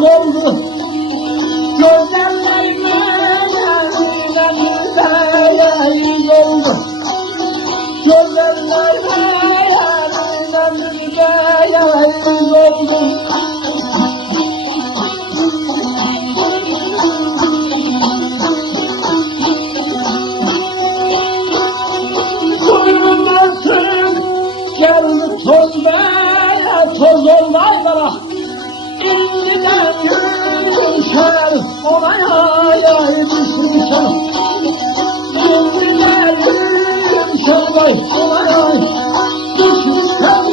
toz oldu. Gözlerime yayın oldu. Gözlerime yayın oldu. Geldi toz olmayla İnciden yürüşer olaya düşmüşer. İnciden yürüşer olaya düşmüşer.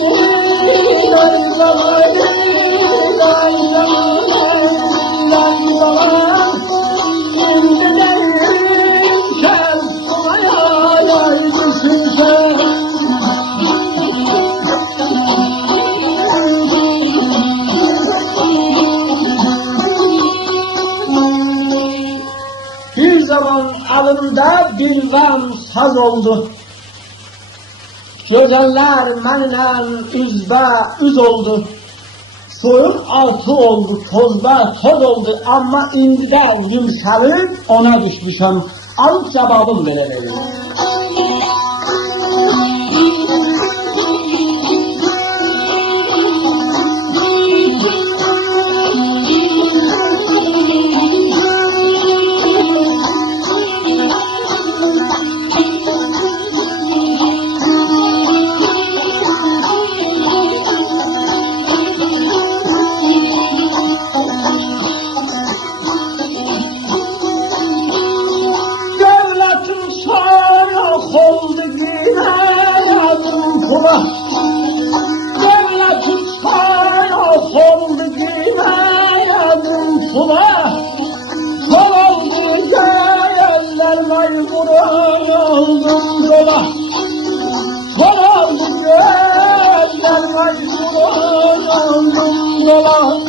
İnciden yürüşer olaya düşmüşer. Bir zaman alımda bir van saz oldu. Gözeller menle üz oldu. Soyun altı oldu, tozda toz oldu. Ama indiden yumuşalıp ona düşmüşüm. Alıp cevabım verelim. Devletin sana oldu gidelim kula. Kol oldu göğeller mecburum oldum dola. Kol oldu göğeller mecburum oldum dola.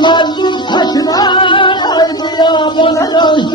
Mazlum taşına aydıya bana